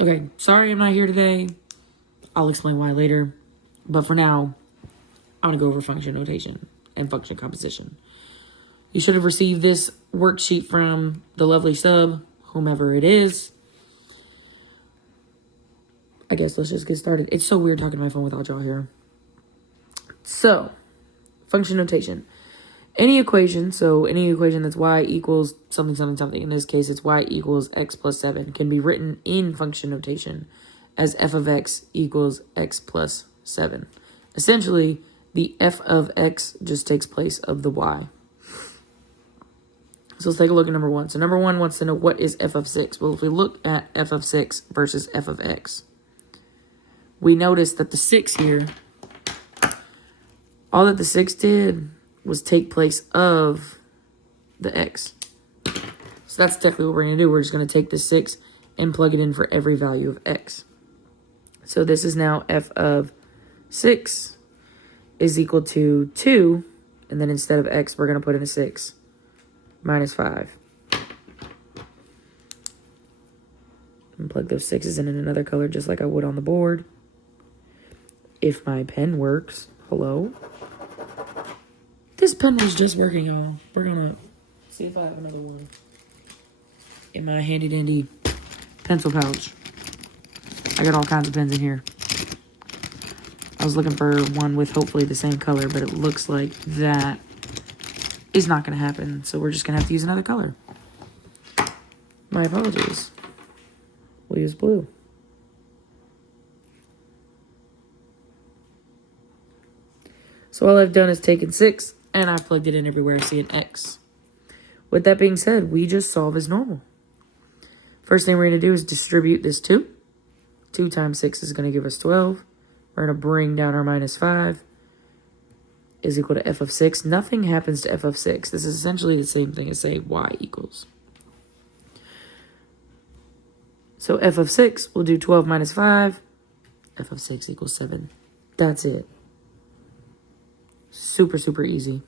Okay, sorry I'm not here today. I'll explain why later. But for now, I'm going to go over function notation and function composition. You should have received this worksheet from the lovely sub, whomever it is. I guess let's just get started. It's so weird talking to my phone without y'all here. So, function notation. Any equation that's y equals something, something, something. In this case, it's y equals x plus 7. Can be written in function notation as f of x equals x plus 7. Essentially, the f of x just takes place of the y. So let's take a look at number 1. So number 1 wants to know what is f of 6. Well, if we look at f of 6 versus f of x, we notice that the 6 here, all that the 6 did was take place of the x. So that's definitely what we're going to do. We're just going to take the 6 and plug it in for every value of x. So this is now f of 6 is equal to 2. And then instead of x, we're going to put in a 6 minus 5. And plug those 6's in another color just like I would on the board. If my pen works. Hello? This pen was just working, y'all. We're gonna see if I have another one in my handy dandy pencil pouch. I got all kinds of pens in here. I was looking for one with hopefully the same color, but it looks like that is not gonna happen. So we're just gonna have to use another color. My apologies. We'll use blue. So all I've done is taken 6 and I've plugged it in everywhere I see an x. With that being said, we just solve as normal. First thing we're going to do is distribute this 2. 2 times 6 is going to give us 12. We're going to bring down our minus 5 is equal to f of 6. Nothing happens to f of 6. This is essentially the same thing as say y equals. So f of 6, we'll do 12 minus 5. F of 6 equals 7. That's it. Super, super easy.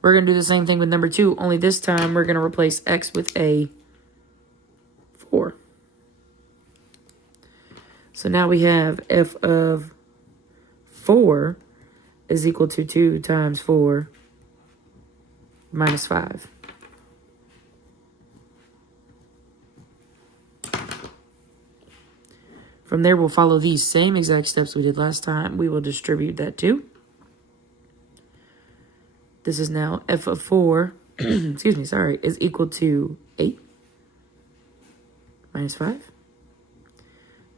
We're going to do the same thing with number 2, only this time we're going to replace x with a 4. So now we have f of 4 is equal to 2 times 4 minus 5. From there, we'll follow these same exact steps we did last time. We will distribute that 2. This is now f of 4, is equal to 8 minus 5.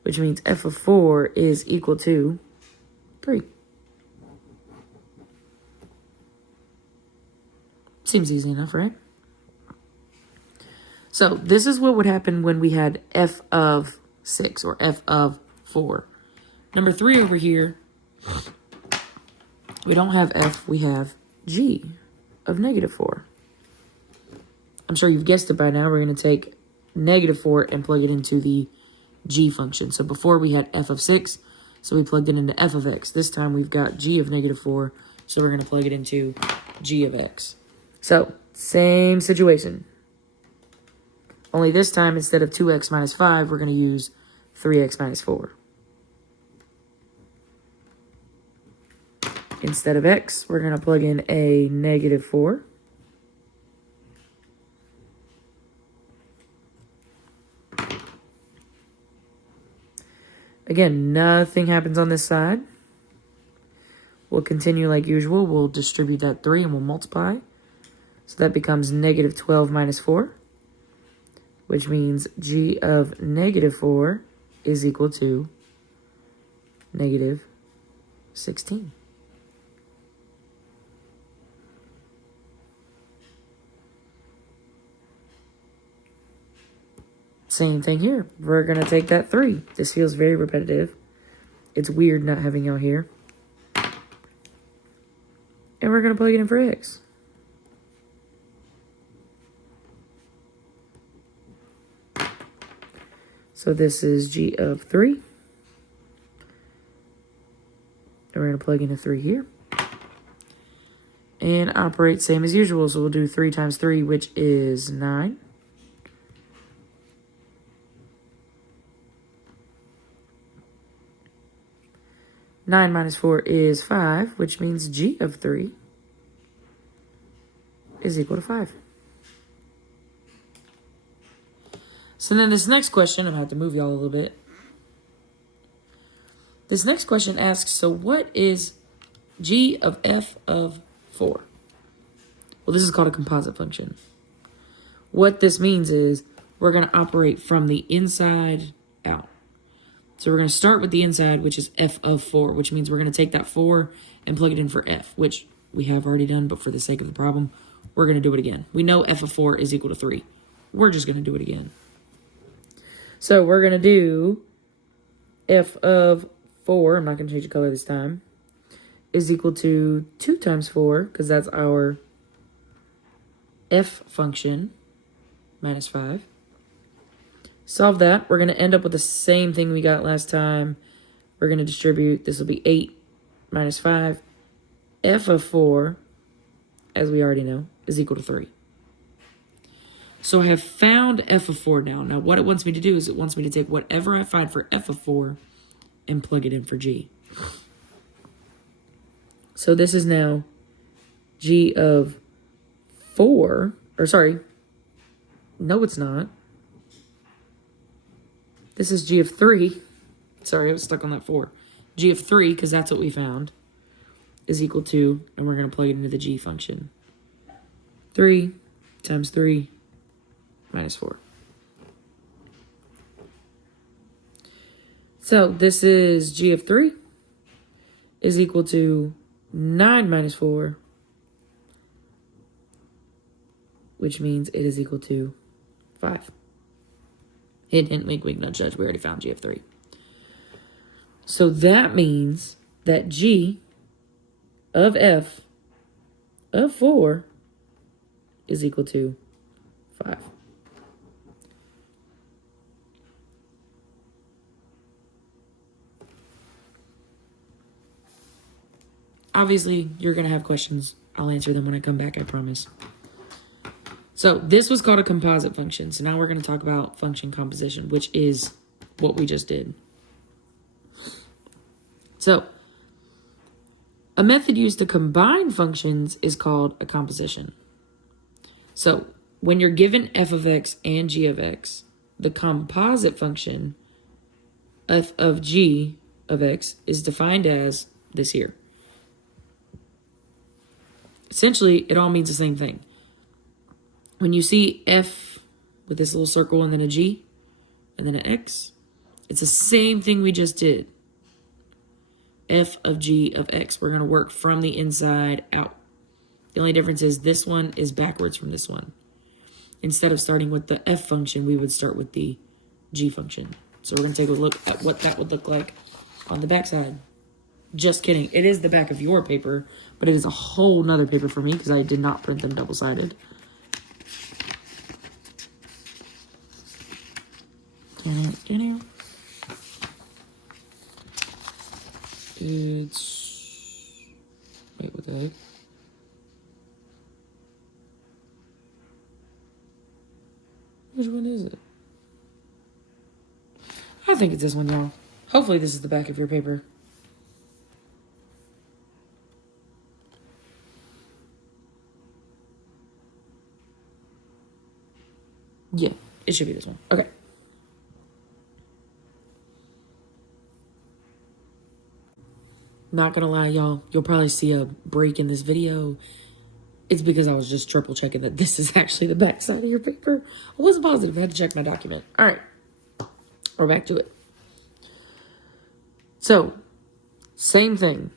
Which means f of 4 is equal to 3. Seems easy enough, right? So this is what would happen when we had f of 6 or f of 4. Number 3 over here, we don't have f, we have g of negative 4. I'm sure you've guessed it by now. We're going to take negative 4 and plug it into the g function. So before we had f of 6, so we plugged it into f of x. This time we've got g of negative 4, so we're going to plug it into g of x. So same situation. Only this time, instead of 2x minus 5, we're going to use 3x minus 4. Instead of x, we're going to plug in a negative 4. Again, nothing happens on this side. We'll continue like usual. We'll distribute that 3 and we'll multiply. So that becomes negative 12 minus 4. Which means g of negative 4 is equal to negative 16. Same thing here. We're going to take that 3. This feels very repetitive. It's weird not having y'all here. And we're going to plug it in for x. So this is g of 3. And we're going to plug in a 3 here. And operate same as usual. So we'll do 3 times 3, which is 9. 9 minus 4 is 5, which means g of 3 is equal to 5. So then this next question, I'm going to have to move y'all a little bit. This next question asks, so what is g of f of 4? Well, this is called a composite function. What this means is we're going to operate from the inside out. So we're going to start with the inside, which is f of 4, which means we're going to take that 4 and plug it in for f, which we have already done, but for the sake of the problem, we're going to do it again. We know f of 4 is equal to 3. We're just going to do it again. So we're going to do f of 4, I'm not going to change the color this time, is equal to 2 times 4, because that's our f function, minus 5. Solve that. We're going to end up with the same thing we got last time. We're going to distribute. This will be 8 minus 5. F of 4, as we already know, is equal to 3. So I have found f of 4 now. Now what it wants me to do is it wants me to take whatever I find for f of 4 and plug it in for g. So this is now g of 4, or sorry, no it's not. This is g of 3. Sorry, I was stuck on that 4. G of 3, because that's what we found, is equal to, and we're going to plug it into the g function. 3 times 3 minus 4. So this is g of 3 is equal to 9 minus 4, which means it is equal to 5. Hint, hint, wink, wink, nudge, nudge. We already found g of 3. So that means that g of f of 4 is equal to 5. Obviously, you're going to have questions. I'll answer them when I come back, I promise. So this was called a composite function. So now we're going to talk about function composition, which is what we just did. So a method used to combine functions is called a composition. So when you're given f of x and g of x, the composite function f of g of x is defined as this here. Essentially, it all means the same thing. When you see f with this little circle and then a g and then an x, it's the same thing we just did. F of g of x. We're going to work from the inside out. The only difference is this one is backwards from this one. Instead of starting with the f function, we would start with the g function. So we're going to take a look at what that would look like on the back side. Just kidding. It is the back of your paper, but it is a whole nother paper for me because I did not print them double-sided. It's... Wait, what the heck? Which one is it? I think it's this one, y'all. Hopefully this is the back of your paper. Yeah, it should be this one. Okay. Not gonna lie, y'all. You'll probably see a break in this video. It's because I was just triple checking that this is actually the back side of your paper. I wasn't positive. I had to check my document. All right. We're back to it. So, same thing.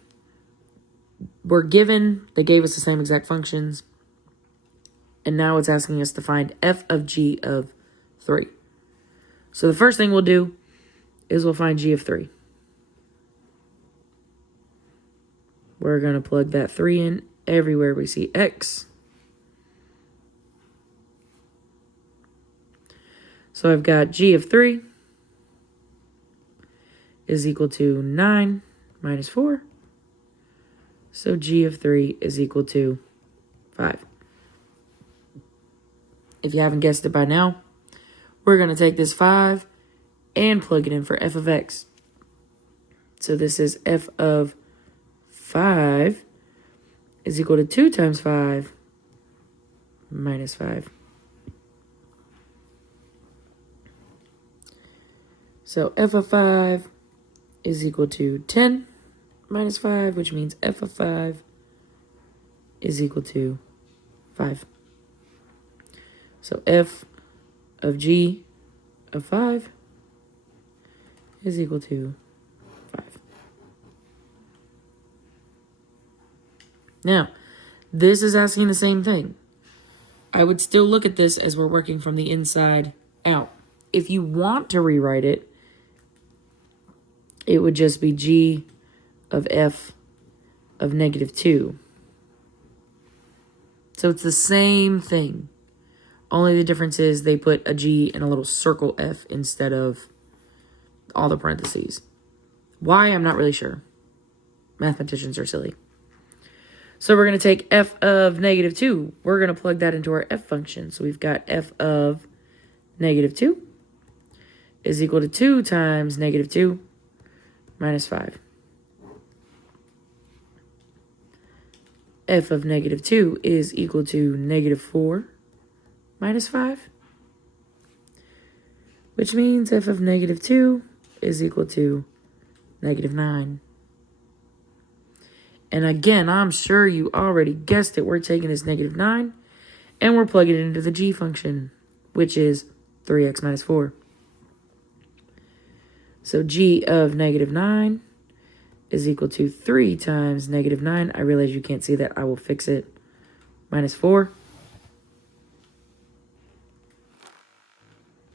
We're given, they gave us the same exact functions. And now it's asking us to find f of g of 3. So the first thing we'll do is we'll find g of 3. We're going to plug that 3 in everywhere we see x. So I've got g of 3 is equal to 9 minus 4. So g of 3 is equal to 5. If you haven't guessed it by now, we're going to take this 5 and plug it in for f of x. So this is f of 5 is equal to 2 times 5 minus 5. So f of 5 is equal to 10 minus 5, which means f of 5 is equal to 5. So f of g of 5 is equal to 5. Now, this is asking the same thing. I would still look at this as we're working from the inside out. If you want to rewrite it, it would just be g of f of negative 2. So it's the same thing. Only the difference is they put a g in a little circle f instead of all the parentheses. Why? I'm not really sure. Mathematicians are silly. So we're going to take f of negative 2. We're going to plug that into our f function. So we've got f of negative 2 is equal to 2 times negative 2 minus 5. F of negative 2 is equal to negative 4 minus 5, which means f of negative 2 is equal to negative 9. And again, I'm sure you already guessed it. We're taking this negative 9 and we're plugging it into the g function, which is 3x minus 4. So g of negative 9 is equal to 3 times negative 9. I realize you can't see that. I will fix it. Minus 4.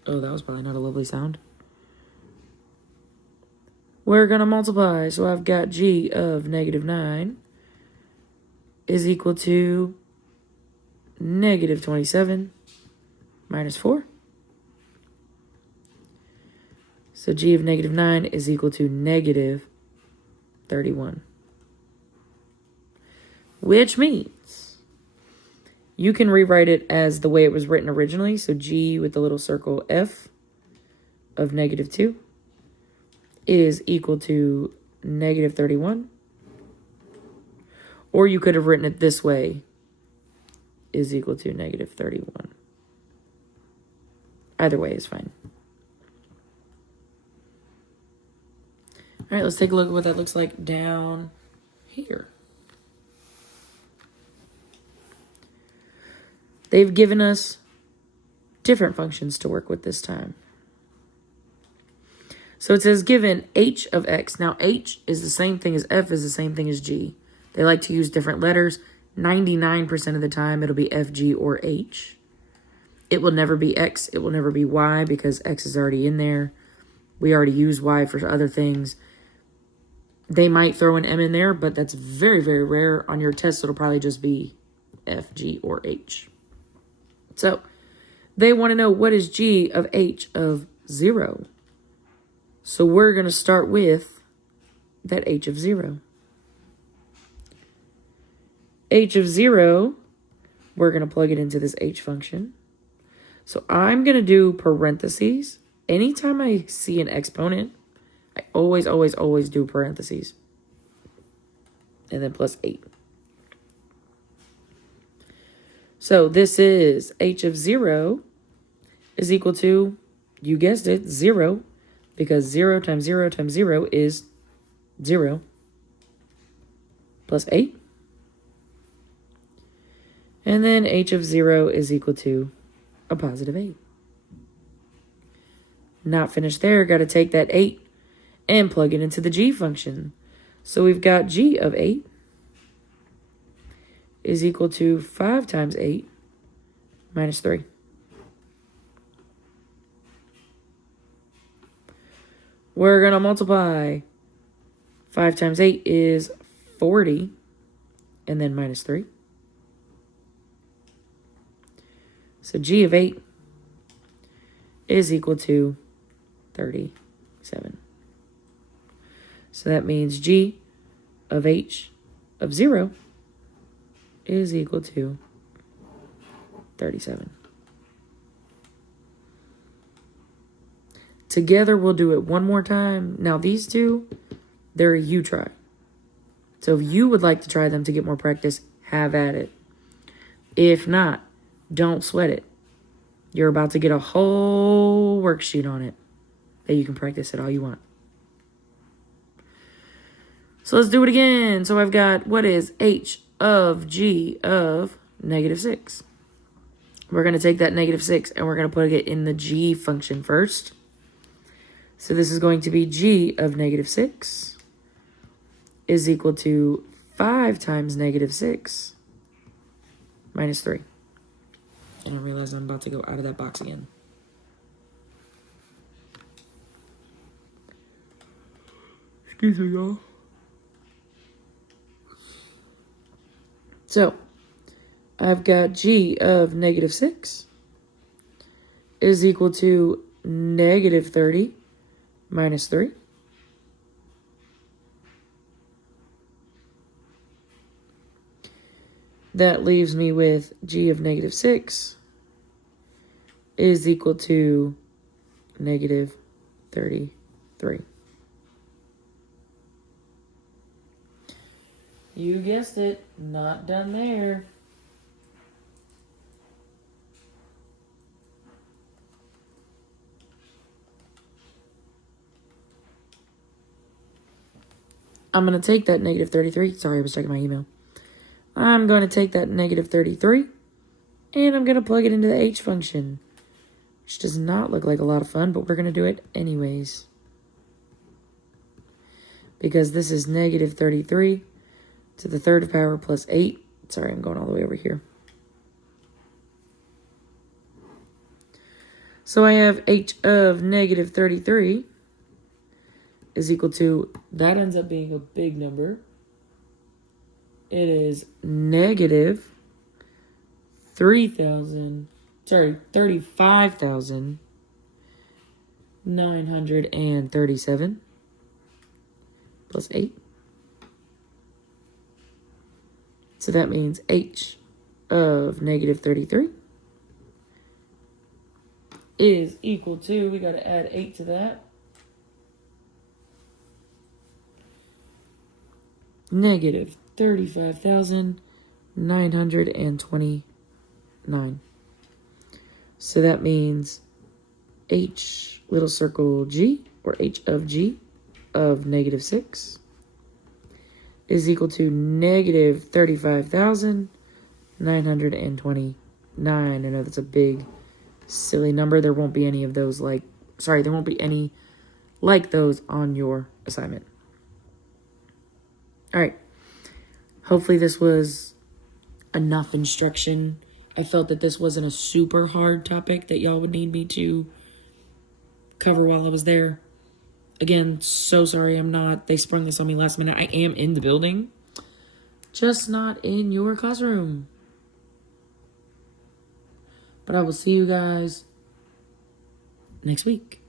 Oh, that was probably not a lovely sound. We're going to multiply. So I've got g of negative 9 is equal to negative 27 minus 4. So g of negative 9 is equal to negative 31. Which means you can rewrite it as the way it was written originally. So g with the little circle f of negative 2 is equal to negative 31. Or you could have written it this way, is equal to negative 31. Either way is fine. All right, let's take a look at what that looks like down here. They've given us different functions to work with this time. So it says given h of x. Now h is the same thing as f is the same thing as g. They like to use different letters. 99% of the time it'll be f, g, or h. It will never be x. It will never be y because x is already in there. We already use y for other things. They might throw an m in there, but that's very, very rare. On your test, it'll probably just be f, g, or h. So they want to know what is g of h of 0. So we're going to start with that h of 0. H of 0, we're going to plug it into this h function. So I'm going to do parentheses. Anytime I see an exponent, I always, always, always do parentheses. And then plus 8. So this is h of 0 is equal to, you guessed it, 0. Because 0 times 0 times 0 is 0. Plus 8. And then h of 0 is equal to a positive 8. Not finished there. Got to take that 8 and plug it into the g function. So we've got g of 8 is equal to 5 times 8 minus 3. We're going to multiply. 5 times 8 is 40, and then minus 3. So g of 8 is equal to 37. So that means g of h of 0 is equal to 37. Together, we'll do it one more time. Now, these two, they're a you try. So if you would like to try them to get more practice, have at it. If not, don't sweat it. You're about to get a whole worksheet on it that you can practice it all you want. So let's do it again. So I've got, what is h of g of negative 6? We're going to take that negative 6 and we're going to put it in the g function first. So this is going to be g of negative 6 is equal to 5 times negative 6 minus 3. And I realize I'm about to go out of that box again. Excuse me, y'all. So, I've got g of negative 6 is equal to negative 30 minus 3. That leaves me with g of negative 6 is equal to negative 33. You guessed it, not done there. I'm going to take that negative 33. Sorry, I was checking my email. I'm going to take that negative 33, and I'm going to plug it into the h function, which does not look like a lot of fun, but we're going to do it anyways. Because this is negative 33 to the third power plus 8. Sorry, I'm going all the way over here. So I have h of negative 33 is equal to, that ends up being a big number. It is negative 35,937 plus 8. So that means h of negative 33 is equal to, we got to add 8 to that, negative 35,929. So that means h little circle g, or h of g of negative 6 is equal to negative 35,929. I know that's a big, silly number. There won't be any of those there won't be any like those on your assignment. All right. Hopefully this was enough instruction. I felt that this wasn't a super hard topic that y'all would need me to cover while I was there. Again, so sorry they sprung this on me last minute. I am in the building, just not in your classroom. But I will see you guys next week.